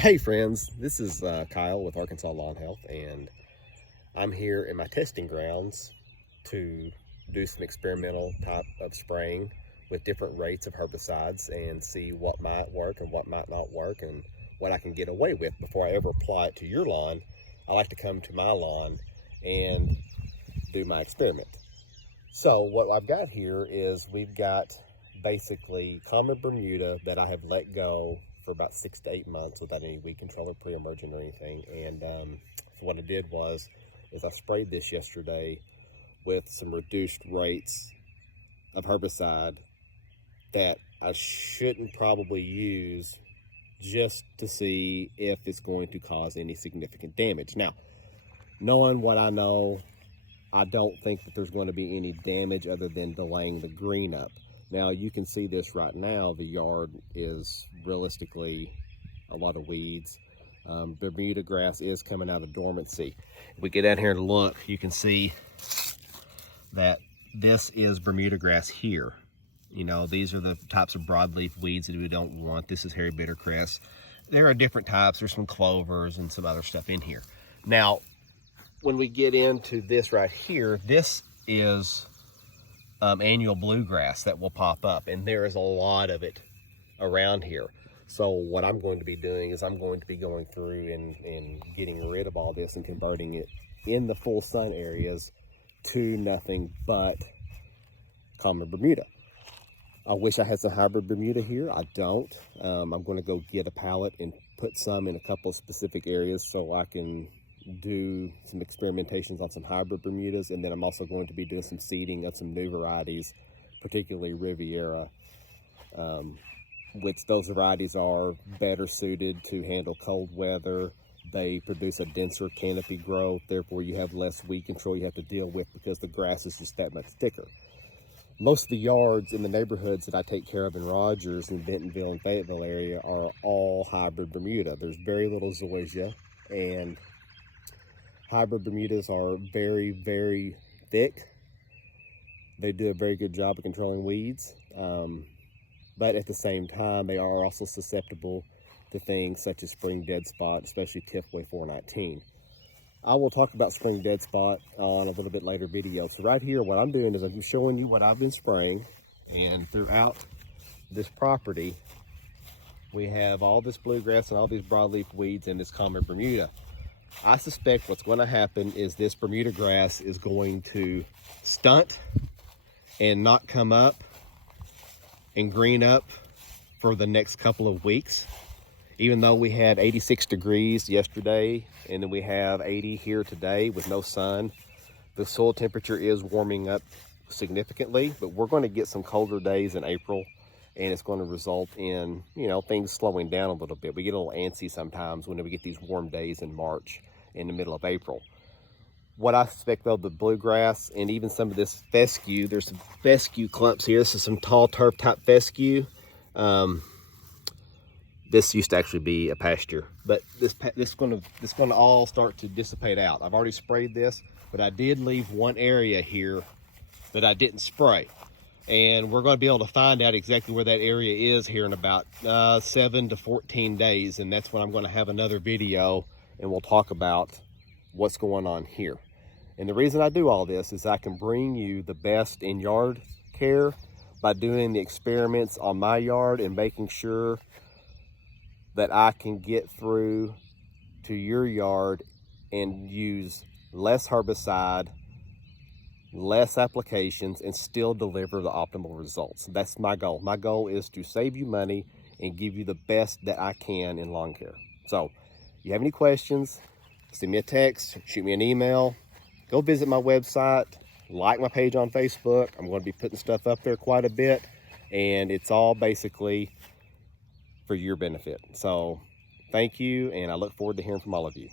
Hey friends, this is Kyle with Arkansas Lawn Health, and I'm here in my testing grounds to do some experimental type of spraying with different rates of herbicides and see what might work and what might not work and what I can get away with before I ever apply it to your lawn. I like to come to my lawn and do my experiment. So what I've got here is we've got basically common Bermuda that I have let go for about 6 to 8 months without any weed control or pre-emergent or anything. And so what I did is I sprayed this yesterday with some reduced rates of herbicide that I shouldn't probably use, just to see if it's going to cause any significant damage. Now, knowing what I know, I don't think that there's going to be any damage other than delaying the green up. Now you can see this right now. The yard is realistically a lot of weeds. Bermuda grass is coming out of dormancy. If we get out here and look, you can see that this is Bermuda grass here. You know, these are the types of broadleaf weeds that we don't want. This is hairy bittercress. There are different types. There's some clovers and some other stuff in here. Now, when we get into this right here, this is annual bluegrass that will pop up, and there is a lot of it around here. So what I'm going to be doing is I'm going to be going through and getting rid of all this and converting it in the full sun areas to nothing but common Bermuda. I wish I had some hybrid Bermuda here. I don't. I'm going to go get a pallet and put some in a couple of specific areas so I can do some experimentations on some hybrid Bermudas, and then I'm also going to be doing some seeding of some new varieties, particularly Riviera, which those varieties are better suited to handle cold weather. They produce a denser canopy growth, therefore you have less weed control you have to deal with because the grass is just that much thicker. Most of the yards in the neighborhoods that I take care of in Rogers and Bentonville and Fayetteville area are all hybrid Bermuda. There's very little zoysia, and hybrid Bermudas are very, very thick. They do a very good job of controlling weeds, but at the same time, they are also susceptible to things such as spring dead spot, especially Tifway 419. I will talk about spring dead spot on a little bit later video. So right here, what I'm doing is I'm showing you what I've been spraying, and throughout this property, we have all this bluegrass and all these broadleaf weeds and this common Bermuda. I suspect what's going to happen is this Bermuda grass is going to stunt and not come up and green up for the next couple of weeks. Even though we had 86 degrees yesterday and then we have 80 here today with no sun, the soil temperature is warming up significantly, but we're going to get some colder days in April, and it's going to result in, you know, things slowing down a little bit. We get a little antsy sometimes when we get these warm days in March, in the middle of April. What I suspect though, the bluegrass and even some of this fescue, there's some fescue clumps here. This is some tall turf type fescue. This used to actually be a pasture, but this is going to all start to dissipate out. I've already sprayed this, but I did leave one area here that I didn't spray. And we're going to be able to find out exactly where that area is here in about 7 to 14 days. And that's when I'm going to have another video and we'll talk about what's going on here. And the reason I do all this is I can bring you the best in yard care by doing the experiments on my yard and making sure that I can get through to your yard and use less herbicide, less applications, and still deliver the optimal results. That's my goal. My goal is to save you money and give you the best that I can in lawn care. So if you have any questions, send me a text, shoot me an email, go visit my website, like my page on Facebook. I'm going to be putting stuff up there quite a bit, and it's all basically for your benefit. So thank you, and I look forward to hearing from all of you.